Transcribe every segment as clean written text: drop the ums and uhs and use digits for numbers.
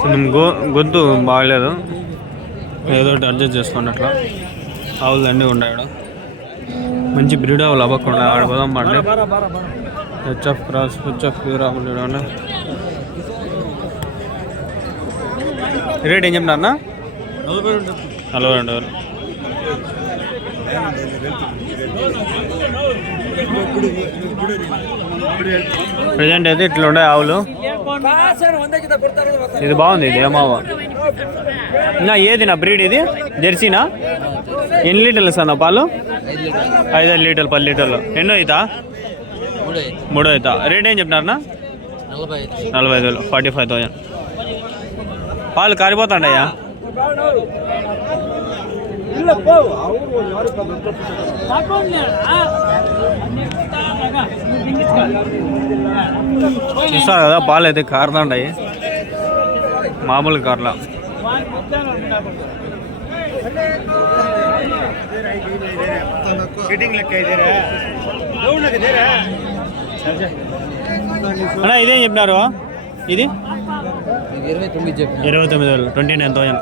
కొంచెం గొంతు బాగలేదు, ఏదో ఒకటి అడ్జస్ట్ చేసుకున్నట్లు. ఆవులు అన్నీ ఉన్నాయి ఆడ, మంచి బ్రీడ్ ఆవులు అవ్వకుండా ఆడ పోదాం పండి. హెచ్ఎఫ్ క్రాస్, హెచ్ఎఫ్ ప్యూర్ ఆవులు ఉన్నాయి. రేట్ ఏం చెప్తున్నా? 42,000. ప్రజెంట్ అయితే ఇట్లా ఉండే ఆవులు. ఇది బాగుంది, ఇది ఏమావా నా ఏది నా బ్రీడ్? ఇది జెర్సీనా? ఎన్ని లీటర్లు ఇస్తా పాలు? 5 లీటర్లు 10 లీటర్లు. ఎన్నో అవుతా? 3 అవుతా. రేట్ ఏం చెప్పినారన్నా? 45,000, 45,000. పాలు కారిపోతాండయ్యా. చూస్తారు కదా, పాలు అయితే కారుతాండాయి, మామూలు కార్లా. అన్నా ఇదేం చెప్పినారు? ఇది 29,000, 29,000.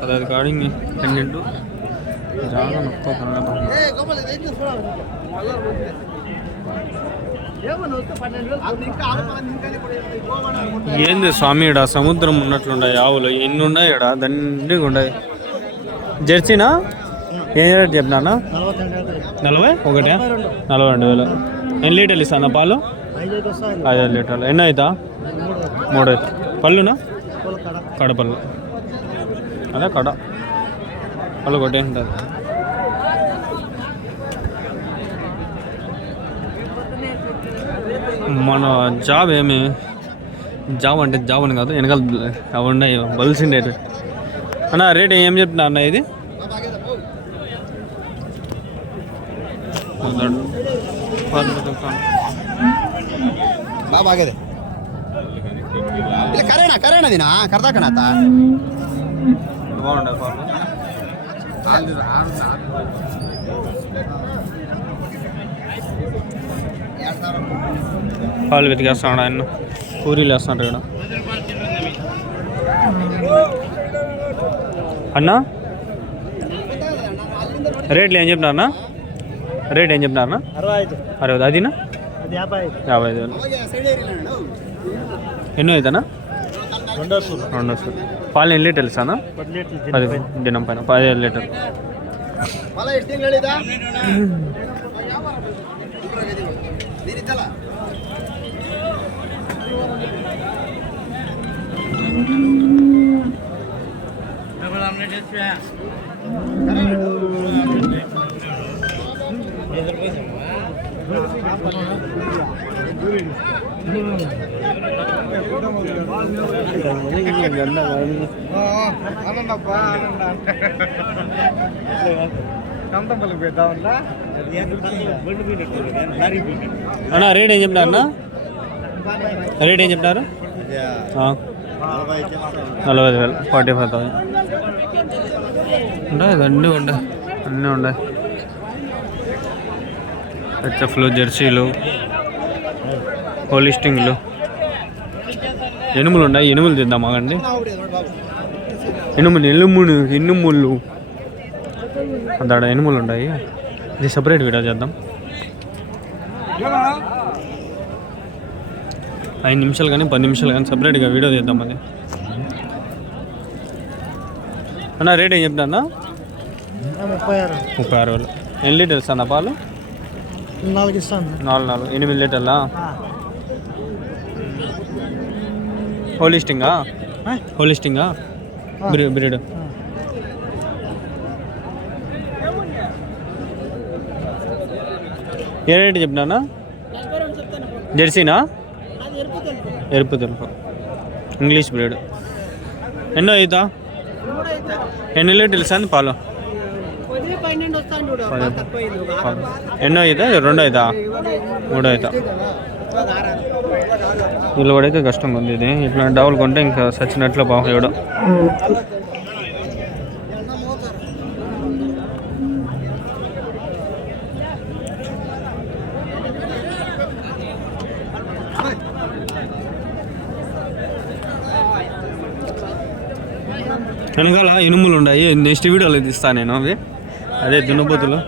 పదహైదు కాడింగ్ 12 చాలా నొక్క. ఏంది స్వామి, ఇడ సముద్రం ఉన్నట్లుండాయి ఆవులు. ఎన్ని ఉన్నాయి ఇడ, దండిగా ఉన్నాయి. జెర్సీనా? ఏం రేట్ చెప్పినా? 41, 42,000. ఎన్ని లీటర్లు ఇస్తాను పాలు? 5 లీటర్లు. ఎన్ని అవుతా? 3 అవుతా. పళ్ళునా? కడపళ్ళు. అదే కడ పళ్ళు కొట్టే ఉంటుంది. మన జాబ్ ఏమి, జాబ్ అంటే జాబ్ అని కాదు, వెనకాల అవి ఉన్నాయి బలిసిండేటి. అన్న రేట్ ఏం చెప్తున్నా అన్న? ఇది బాగాదే కరేనా కర్దాకనాత బాగుంటుంది. పాలు వెతికేస్తాడు ఆయన, పూరీలు వేస్తాడు ఇక్కడ. అన్నా రేట్లు ఏం చెప్పినారన్నా? రేట్ ఏం చెప్పినారన్నా? 60. అదినా 55,000. ఎన్నో అవుతానా? 2 పాలు ఎన్ని లీటర్లు ఇస్తానా? 10 దినం పైన 15 లీటర్లు. అన్నా రేట్ ఏం చెప్తారు అన్న? రేట్ ఏం చెప్తారు? 45,000, 45,000. ఉండే అన్నీ ఉండే, అన్నీ ఉన్నాయి. హెచ్ఎఫ్లు, జెర్సీలు, హోలిస్టింగ్లు, ఎనుములు ఉన్నాయి. ఎనుములు తిందాం ఆగండి. ఎనుములు అంతాడ ఎనుములు ఉన్నాయి. ఇది సపరేట్ వీడియో చేద్దాం. 5 నిమిషాలు కానీ 10 నిమిషాలు కానీ సపరేట్గా వీడియో చేద్దాం. అది అన్న రేట్ ఏం చెప్తా అన్న? 36,000. ఎన్ని లీటర్స్ అన్న పాలు? 4 ఇస్తాను. 4 8 లీటర్లా? హోలిస్టింగా? హోలిస్టింగా బ్రీడ్? ఏ రేట్ చెప్పినా? జెర్సీనా? ఎరుపు తెలుపు, ఇంగ్లీష్ బ్రీడ్. ఎన్నో అవుతా? ఎన్ని లీటర్లు ఇస్తాను పాలు? 10 ఎన్నో అవుతా రెండో అవుతా మూడో అవుతా వీళ్ళు పడైతే కష్టంగా ఉంది ఇది ఇట్లా డబుల్ కొంటే ఇంకా సచ్చినట్లు బాగా ఇవ్వడం వెనకాల ఇనుములు ఉన్నాయి నెక్స్ట్ వీడియోలో తీస్తాను నేను అవి అదే దున్నపోతులు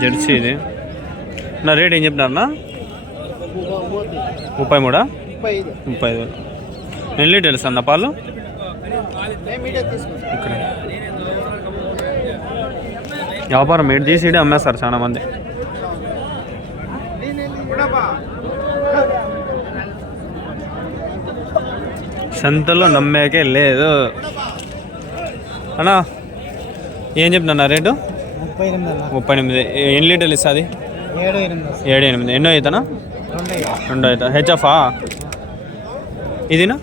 జెర్సీ ఇది నా రేట్ ఏం చెప్పినారన్నా 33 35 ఎన్ని లీటర్లు అన్న పాలు ఇక్కడ వ్యాపారం ఏడు తీసి అమ్మేస్తారు చాలా మంది సంతలో నమ్మేకే లేదు అన్నా ఏం చెప్తున్నా రేటు 38 ఎన్ని లీటర్లు ఇస్తుంది 7-8 ఎన్నో అవుతానా 2 అవుతా హెచ్ఎఫా ఇదినా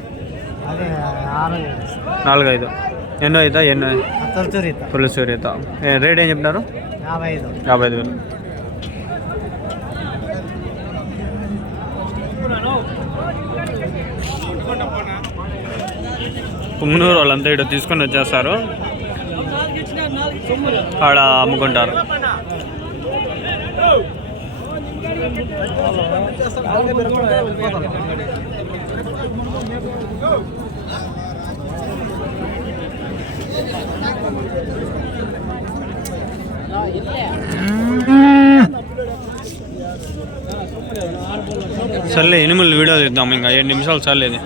4-5 ఎన్నో అవుతా ఎన్నో తొలిసూరి అవుతా రేట్ ఏం చెప్పినారు 55,000 పుంగనూరు వాళ్ళంతా ఇక్కడ తీసుకొని వచ్చేస్తారు ఆడ అమ్ముకుంటారు సర్లే ఎనిమిది వీడియో తీద్దాం ఇంకా 7 నిమిషాలు చాలేదు